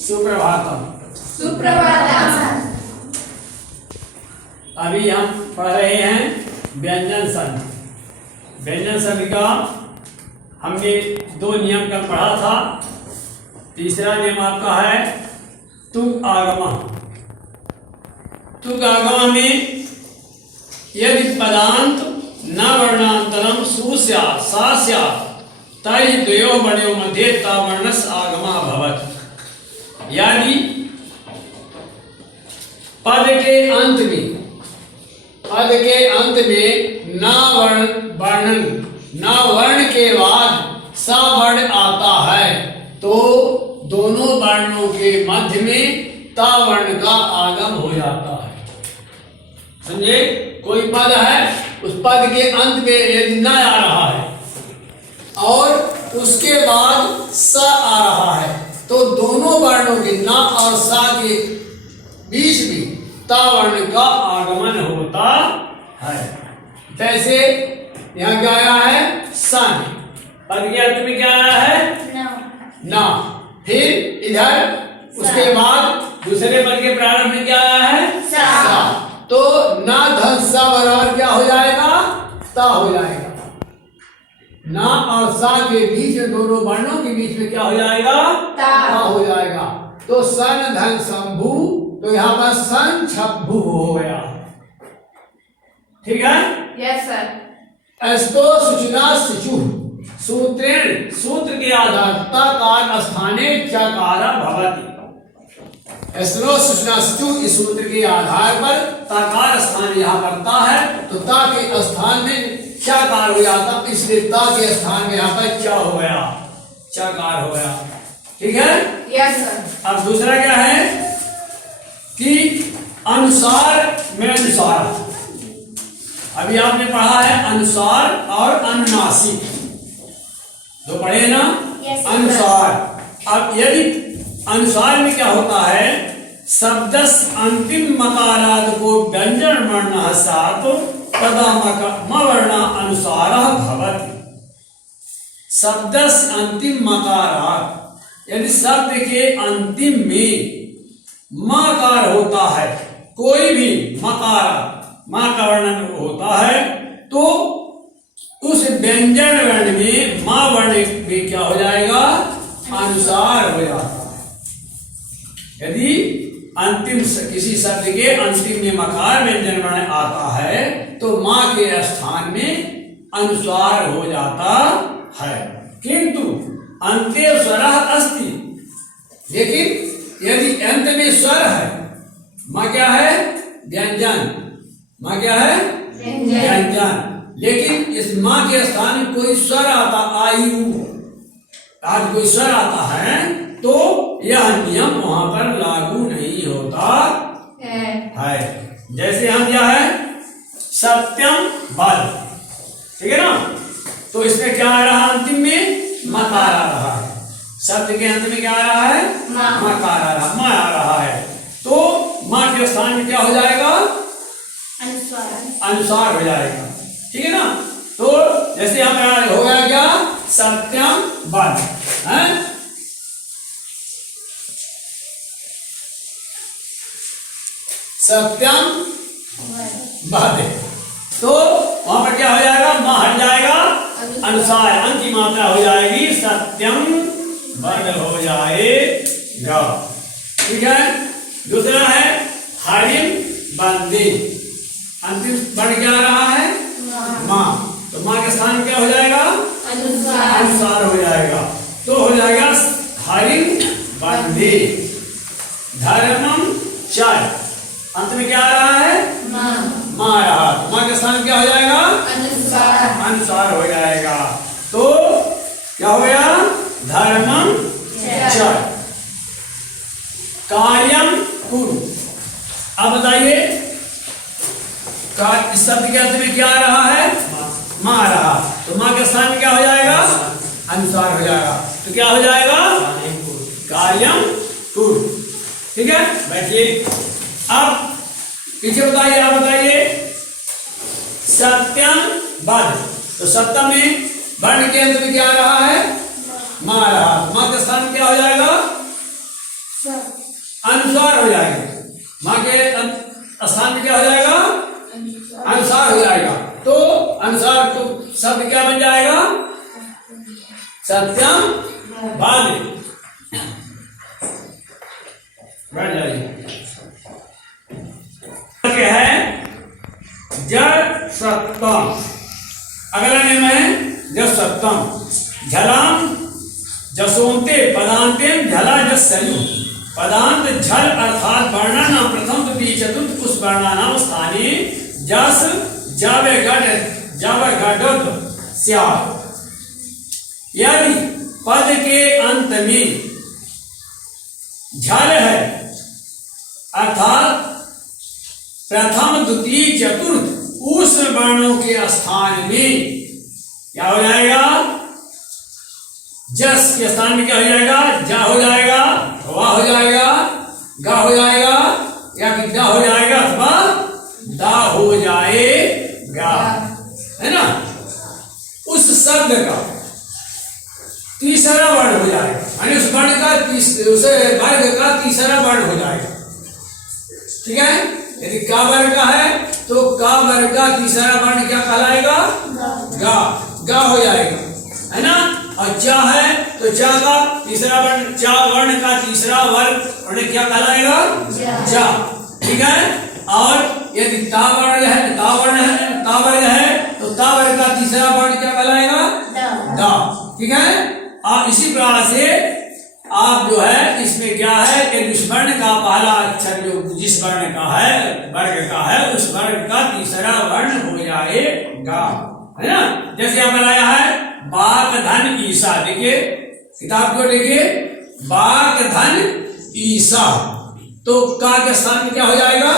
सुप्रभातम। सुप्रभातम। अभी हम पढ़ रहे हैं व्यंजन संधि। व्यंजन संधि का हमने 2 नियम कल पढ़ा था। तीसरा नियम आपका है तुक आगमा। तुक आगमा में यदि पदांत न वर्णांतरम सु स्यात् सा स्यात् तर्हि द्वयोः वर्णयोः मध्ये तावर्णस्य आगमः भवति। यानी पद के अंत में ना वर्ण के बाद सा वर्ण आता है तो दोनों वर्णों के मध्य में ता वर्ण का आगम हो जाता है। समझे? कोई पद है, उस पद के अंत में यदि न आ रहा है और उसके बाद स आ रहा है तो दोनों वर्णों के ना और सा के बीच में ता वर्ण का आगमन होता है। जैसे यहाँ क्या आया है? सन। पद के अंत में क्या आया है? ना। फिर इधर उसके बाद दूसरे पद के प्रारंभ में क्या आया है? सा। तो ना धन सा बराबर क्या हो जाएगा? ता हो जाएगा। ना और सा के बीच में दोनों वर्णों के बीच में क्या हो जाएगा? ता हो जाएगा। तो सन धन शंभु, तो यहाँ पर सन छब्बु हो गया। ठीक है? Yes sir. अस्तो सूचना शिशु सूत्रेण, सूत्र के आधार तकार स्थाने चकार भवति। अस्तो सूचना शिशु इस सूत्र के आधार पर तकार स्थान यहाँ करता है तो ता के स्थान में चकार हो जाता, इसलिए ता के स्थान में यहाँ पर च हो गया, चकार हो गया। ठीक है? Yes sir. अब दूसरा क्या है कि अनुसार में अनुसार। अभी आपने पढ़ा है अनुसार और अनुनासिक, दो पढ़े ना? yes, अनुसार। अब यदि अनुसार में क्या होता है? शब्दस अंतिम मकाराद को व्यंजन वर्ण सात तदा मवर्ण अनुसार भवति। शब्दस अंतिम मकाराद, यदि शब्द के अंतिम में मकार होता है, कोई भी मकार मां का वर्णन होता है तो उस व्यंजन वर्ण में मां वर्ण में क्या हो जाएगा? अनुसार हो जाता है। यदि अंतिम किसी शब्द के अंतिम में मकार व्यंजन वर्ण आता है तो मां के स्थान में अनुसार हो जाता है। किंतु अंते स्वरः अस्ति, लेकिन यदि अंत में स्वर है, मां क्या है? व्यंजन। मां क्या है? व्यंजन। लेकिन इस मां के स्थान में कोई स्वर आता, आयु आज कोई स्वर आता है तो यह नियम वहां पर लागू नहीं होता है। जैसे हम क्या है? सत्यम बल। ठीक है ना? तो इसमें क्या आ रहा? अंतिम में मकार आ रहा है। शब्द के अंत में क्या आ रहा है? मकार आ रहा, मां आ रहा है। तो मां के स्थान में क्या हो जाएगा? अनुसार हो जाएगा। ठीक है ना? तो जैसे हमारा हो गया क्या? सत्यम बल है। सत्यम बल, तो वहां पर क्या हो जाएगा? मां हट जाएगा, अनुसार अंत की मात्रा हो जाएगी सत्यम बल हो जाएगा। ठीक है? दूसरा है हरिम बंदी। अंतिम वर्ण क्या आ रहा है? मां। तो मां के स्थान क्या हो जाएगा? अनुसार हो जाएगा। तो हो जाएगा हरिम बंदी। धर्मम चर, अंत में क्या आ रहा है? मां आ रहा। तो मां के स्थान क्या हो जाएगा? अनुसार हो जाएगा। तो क्या हो गया? धर्मम चर। कार्यम कुरु। अब बताइए इस शब्द के अंत में क्या आ रहा है? मां आ रहा। तो मां के स्थान में क्या हो जाएगा? अनुसार हो जाएगा। तो क्या हो जाएगा? कार्यम कुरु। ठीक है? बैठिए। अब पीछे बताइए, आप बताइए सत्यम बल। तो सत्यम में वर्ण के अंत में क्या आ रहा है? मां आ रहा। मां के स्थान में क्या हो जाएगा? स्थान में क्या हो जाएगा? अनुसार हो जाएगा। तो अनुसार तो शब्द क्या बन जाएगा? सत्यम बाद बैठ जाइए। क्या है? जड़ सत्यम। अगला नियम है जड़ सत्यम। झलाम जसोंते पदांतेम झला जस सयु। पदांत झल अर्थात वर्णानाम प्रथम द्वितीय चतुर्थ उस वर्णानाम स्थानीय जस जावे घट स्यात्। यदि पद के अंत में झल है अर्थात प्रथम द्वितीय चतुर्थ उस वर्णों के स्थान में क्या हो जाएगा? जस के स्थान में क्या हो जाएगा? जा हो जाएगा, वा हो जाएगा, गा हो जाएगा, या कि दा हो जाएगा अथवा दा हो जाएगा, है ना? उस शब्द का तीसरा वर्ण हो जाएगा, यानी उस वर्ण का उस वर्ग का तीसरा वर्ण हो जाएगा। ठीक है? यदि का वर्ग का है तो का वर्ग का तीसरा वर्ण क्या कहलाएगा? गा। गा हो जाएगा, है ना? और चा है तो चा का तीसरा वर्ण, चा वर्ण का तीसरा वर्ण क्या कहलाएगा? जा। ठीक है? और यदि ता वर्ण है, ता वर्ग है तो ता वर्ग का तीसरा वर्ण क्या कहलाएगा? दा। ठीक है? और इसी प्रकार से आप जो है इसमें क्या है कि जिस वर्ण का पहला अक्षर जो जिस वर्ण का है वर्ग का है उस वर्ग का तीसरा वर्ण हो जाएगा, है ना? जैसे यहाँ बनाया है बाक धन ईसा। देखिए किताब को देखिए, बाक धन ईसा तो का के स्थान में क्या हो जाएगा?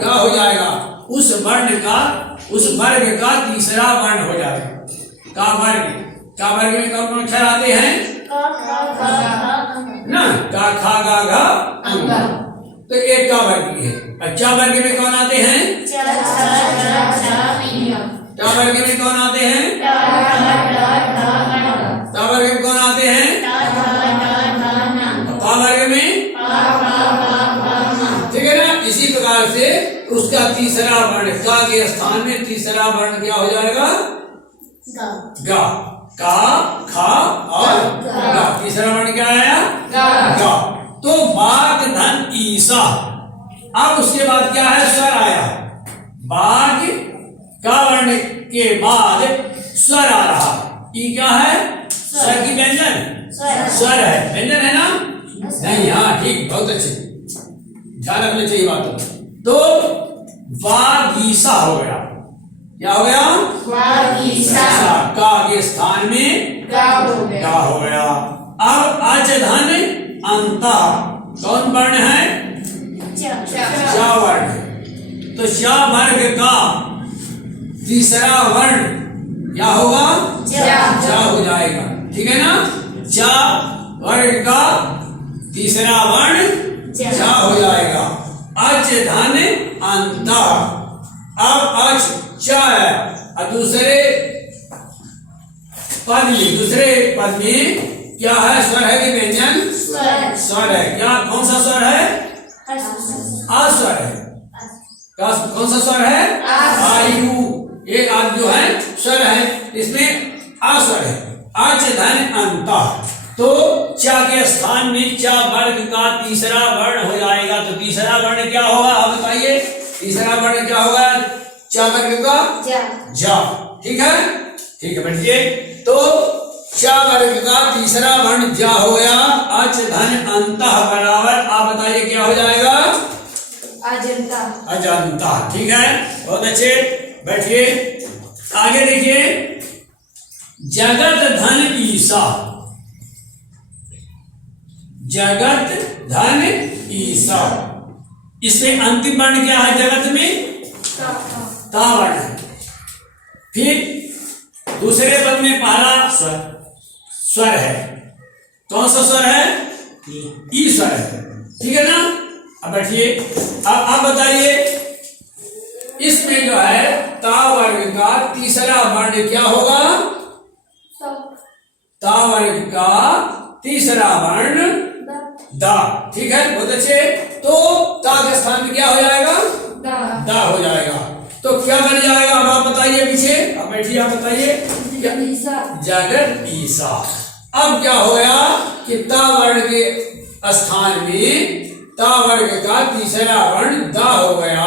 गा हो जाएगा। उस वर्ण का उस वर्ग का तीसरा वर्ण हो जाएगा। का वर्ग में कौन अक्षर आते हैं ना? का खा गा घा अंग। तो एक का वर्ग है। अच्छा वर्ग में कौन आते हैं? क्या वर्ग में कौन आते हैं? ता वर्ग में कौन आते हैं? पा वर्ग में। ठीक है ना? इसी प्रकार से उसका तीसरा वर्ण का के स्थान में तीसरा वर्ण क्या हो जाएगा? गा। का खा और गा। तीसरा वर्ण क्या आया? गा। तो बाक धन ईसा। अब उसके बाद क्या है? स्वर आया। बाक का वर्ण के बाद स्वर आ रहा। ई क्या है? स्वर की व्यंजन। स्वर है, व्यंजन है ना? नहीं, हाँ ठीक, बहुत अच्छे, ध्यान रखना चाहिए बात। तो वागीसा हो गया। क्या हो गया? वागीसा। का के स्थान में गा हो गया। अब अच धन अंत कौन वर्ण है? चा वर्ण। तो चा वर्ग का तीसरा वर्ण क्या होगा? जा हो जाएगा। ठीक है ना? चा वर्ग का तीसरा वर्ण जा हो जाएगा। अच धन अंत। अब अच चा है और दूसरे पद में क्या है? स्वर है कि व्यंजन? स्वर है। क्या कौन सा स्वर है? अस्वर है। कौन सा स्वर है? आयु। एक आज जो है स्वर है, इसमें अस्वर है। अच धन अंत। तो चा के स्थान में चा वर्ग का तीसरा वर्ण हो जाएगा। तो तीसरा वर्ण क्या होगा? आप बताइए, तीसरा वर्ण क्या होगा? चा वर्ग का जा। ठीक है? ठीक है, बैठिए। तो चा वर्ग का तीसरा वर्ण जा हो गया। अच धन अंत बराबर आप बताइए क्या हो जाएगा? अजंता। अजंता। ठीक है, बहुत अच्छे, बैठिए। आगे देखिए, जगत धन ईसा। जगत धन ईसा, इसमें अंतिम वर्ण क्या है? जगत में ता वर्ण है। फिर दूसरे पद में पहला स्वर है। कौन सा स्वर है? ई स्वर है। ठीक है ना? अब बैठिए। अब बताइए, इसमें जो है ता वर्ग का तीसरा वर्ण क्या होगा? ता वर्ग का तीसरा वर्ण दा। ठीक है, बहुत अच्छे। तो ता के स्थान में क्या हो जाएगा? दा हो जाएगा। तो क्या बन जाएगा अब आप बताइए पीछे, अब बैठिए आप बताइए। जगत ईसा। अब क्या हो गया कि ता वर्ण के स्थान में ता वर्ग का तीसरा वर्ण दा हो गया,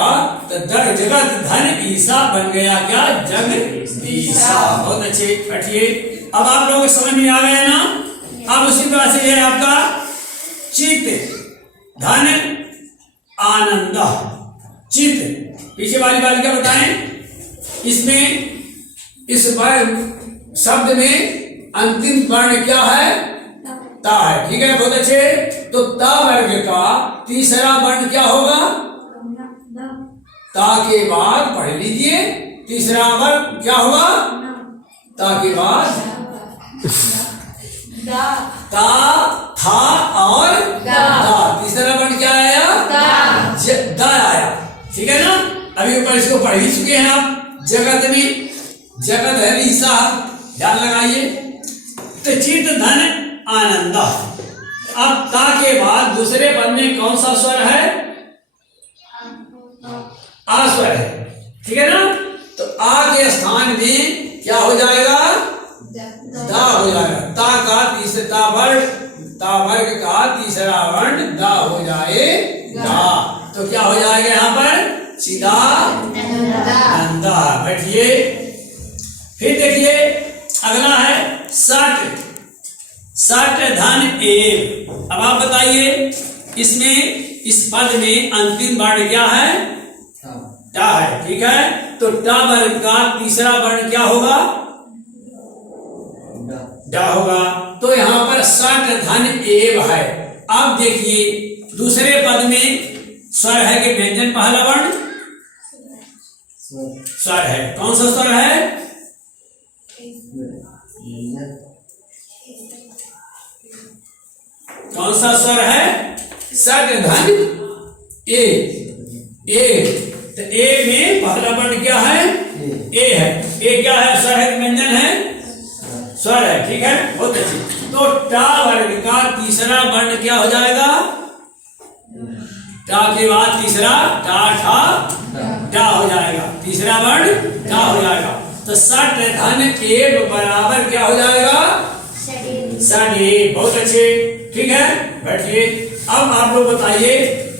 तो जगत धन ईसा बन गया क्या, जग ईसा। बहुत अच्छे, बैठिए। अब आप लोगों को समझ में आ गया ना। अब उसी तरह से है आपका चित धन आनंद। चित पीछे वाली बात क्या बताएं, इसमें इस शब्द में अंतिम वर्ण क्या है, ता है। ठीक है, बहुत अच्छे। तो ता वर्ग का तीसरा वर्ण क्या होगा, ता के बाद पढ़ लीजिए तीसरा वर्ण क्या होगा, ता के बाद ता था और दा। तीसरा वर्ण क्या आया, दा आया। ठीक है ना। अभी ऊपर इसको पढ़ ही चुके हैं आप। जगत में जगत है ईसा, ध्यान लगाइए। तो चित धन आनंद। अब ता के बाद दूसरे पद में कौन सा स्वर है, आ स्वर है। ठीक है ना। तो आ के स्थान में क्या हो जाएगा, दा हो जाएगा। ता का तीसरा ता वर्ग का तीसरा वर्ण दा हो जाएगा। तो क्या हो जाएगा यहाँ पर, सीधा नंदा। बैठिए। फिर देखिए अगला है सट। सट धन एव। अब आप बताइए इसमें इस पद में अंतिम वर्ण क्या है, टा है। ठीक है। तो टा वर्ग का तीसरा वर्ण क्या होगा, डा होगा। तो यहाँ पर सट धन एव है। अब देखिए दूसरे पद में स्वर है कि व्यंजन पहला वर्ण, स्वर है। कौन सा स्वर है, कौन सा स्वर है, सट धन ए। तो ए में पहला वर्ण क्या है, ए है। ए क्या है, स्वर है कि व्यंजन है, स्वर है। ठीक है, बहुत अच्छी। तो टा वर्ग का तीसरा वर्ण क्या हो जाएगा, टा के बाद तीसरा टा ठा डा हो जाएगा। तीसरा वर्ण डा हो जाएगा। तो सट धन एव बराबर क्या हो जाएगा, सडे। बहुत अच्छे। ठीक है, बैठिए। अब आप लोग बताइए,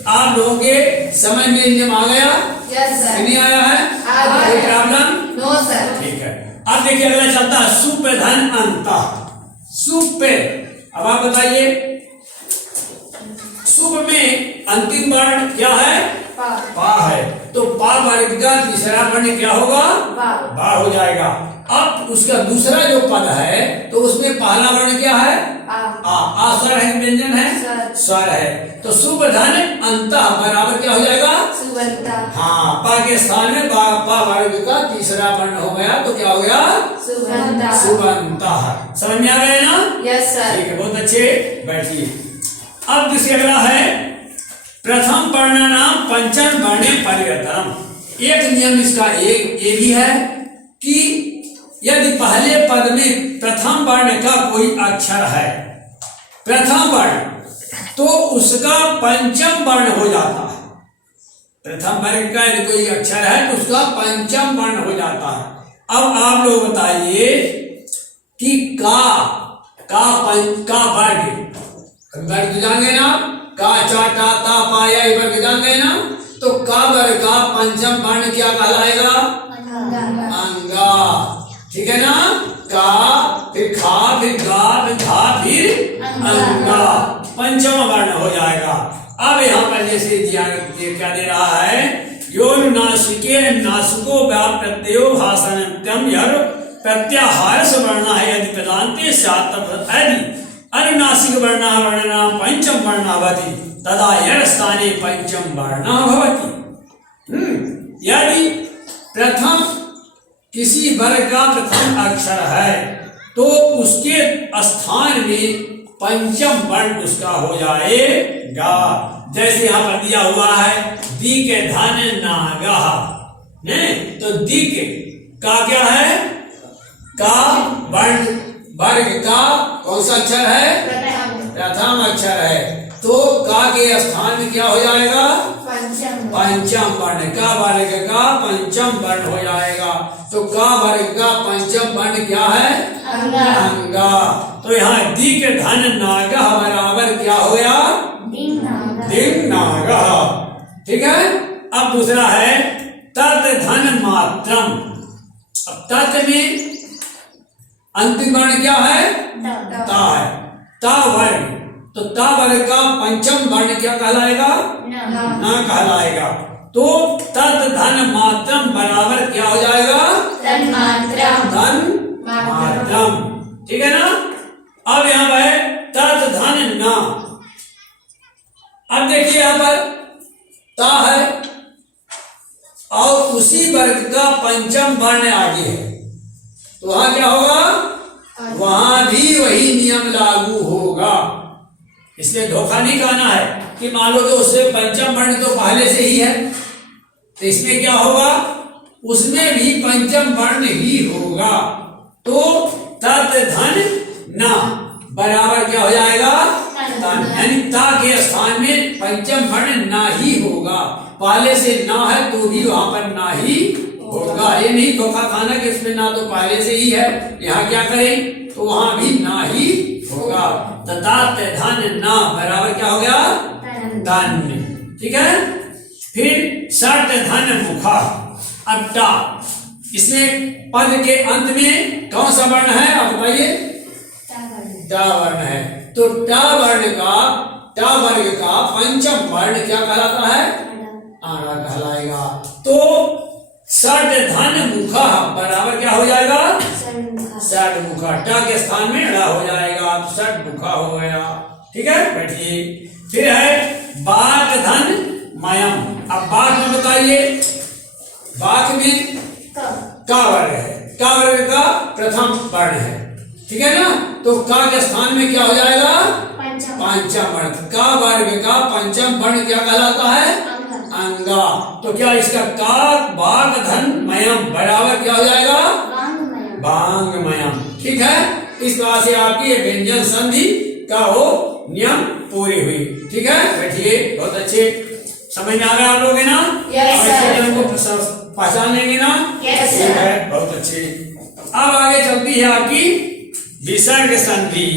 आप लोगों के समझ में नियम आ गया, नहीं आया है, कोई प्रॉब्लम, नो सर। ठीक है। अब देखिए अगला चलता है सुप धन अंत। सुप। अब आप बताइए सुप में अंतिम वर्ण क्या है, पा है। तो पा वर्ग का तीसरा वर्ण क्या होगा, बा हो जाएगा। अब उसका दूसरा जो पद है तो उसमें पहला वर्ण क्या है, आ स्वर है, व्यंजन है, स्वर है। तो सुप धन अंत बराबर क्या हो जाएगा, सुबंता। हाँ, पा के स्थान में पा वर्ग का तीसरा वर्ण हो गया तो क्या हो गया, सुबंता। सुबंता। समझ में आ गए ना, यस सर। ठीक है, बहुत अच्छे। बैठिए। अब दूसरी अगला है प्रथम वर्ण नाम पंचम वर्णे परिवर्तन। एक नियम इसका एक ये भी है कि यदि पहले पद में प्रथम वर्ण का कोई अक्षर है, प्रथम वर्ण, तो उसका पंचम वर्ण हो जाता है। प्रथम वर्ण का यदि कोई अक्षर है तो उसका पंचम वर्ण हो जाता है। अब आप लोग बताइए कि का वर्ग तो जानेंगे ना, का चाटा ता पाया ये वर्ग जानेंगे ना। तो का वर्ग का पंचम वर्ण क्या कहलाएगा, अंगा। ठीक है ना। का फिर खा फिर गा फिर घा फिर अंगा, पंचम वर्ण हो जाएगा। अब यहाँ पर जैसे क्या दे रहा है, यो नासिके नासिको व्याप प्रत्ययो भाषान्त्यम यर प्रत्याहार से वर्णा है यदि प्रदान्ते स्यात् यदि अनुनासिक वर्णः वर्णनाम पंचम वर्णः भवति तदा यर स्थाने पंचम वर्णः भवति। यदि प्रथम किसी वर्ग का प्रथम अक्षर है तो उसके स्थान में पंचम वर्ण उसका हो जाएगा। जैसे यहाँ पर दिया हुआ है दी के धन नागा, तो दी के का क्या है, का वर्ण वर्ग का कौन सा अक्षर है, प्रथम अक्षर है। तो का के स्थान में क्या हो जाएगा, पंचम वर्ण, का वर्ग का पंचम वर्ण हो जाएगा। तो का वर्ग का पंचम वर्ण क्या है? अंगा। तो यहाँ दिक धन नागः बराबर क्या हो गया? दिंग नागः। ठीक है। अब दूसरा है तत् धन मात्रम। अब तत् में अंतिम वर्ण क्या है? ता है। ता वर्ग, तो ता वर्ग का पंचम वर्ण क्या कहलाएगा? ना कहलाएगा। तो तत् धन मात्रम बराबर क्या हो जाएगा? धन मात्रम। ठीक है ना। अब यहाँ पर तत् धन ना। अब देखिए यहाँ पर ता है और उसी वर्ग का पंचम वर्ण आगे है, तो वहां क्या होगा? वहां भी वही नियम लागू होगा। इसलिए धोखा नहीं कहना है कि मान लो तो उससे पंचम वर्ण तो पहले से ही है, तो इसमें क्या होगा? उसमें भी पंचम वर्ण ही होगा। तो तत् धन ना बराबर क्या हो जाएगा? तन, यानी ता के स्थान में पंचम वर्ण ना ही होगा। पहले से ना है तो भी वहां पर ना ही होगा। ये नहीं धोखा खाना कि इसमें ना तो पहले से ही है, यहाँ क्या करें? तो वहां भी ना ही होगा। तत् धन ना बराबर क्या हो गया? धन। ठीक है। फिर षट धन मुखा। अब टा, इसमें पद के अंत में कौन सा वर्ण है? आप बताइए। टा वर्ण है। तो टा वर्ग का पंचम वर्ण क्या कहलाता है? आड़ा कहलाएगा। तो षट धन मुखा बराबर क्या हो जाएगा? षट मुखा। टा के स्थान में ड़ा हो जाएगा, षट मुखा हो गया। ठीक है, बैठिए। फिर है बाक धन मयम। अब बाक में बताइए, बाक में का वर्ग है, का वर्ग का प्रथम वर्ण है। ठीक है ना। तो का के स्थान में क्या हो जाएगा? पंचम वर्ण। का वर्ग का पंचम वर्ण क्या कहलाता है? अंगा। तो क्या इसका का बाक धन मयम बराबर क्या हो जाएगा? बांगमयम। ठीक है। इस प्रकार से आपकी व्यंजन संधि का वो नियम पूरी हुई। ठीक है, बैठिए। बहुत अच्छे, समझ में आ रहा है आप लोग, है ना? हमको पहचान लेंगे ना? ठीक है, बहुत अच्छे। अब आगे चलती है आपकी विसर्ग संधि।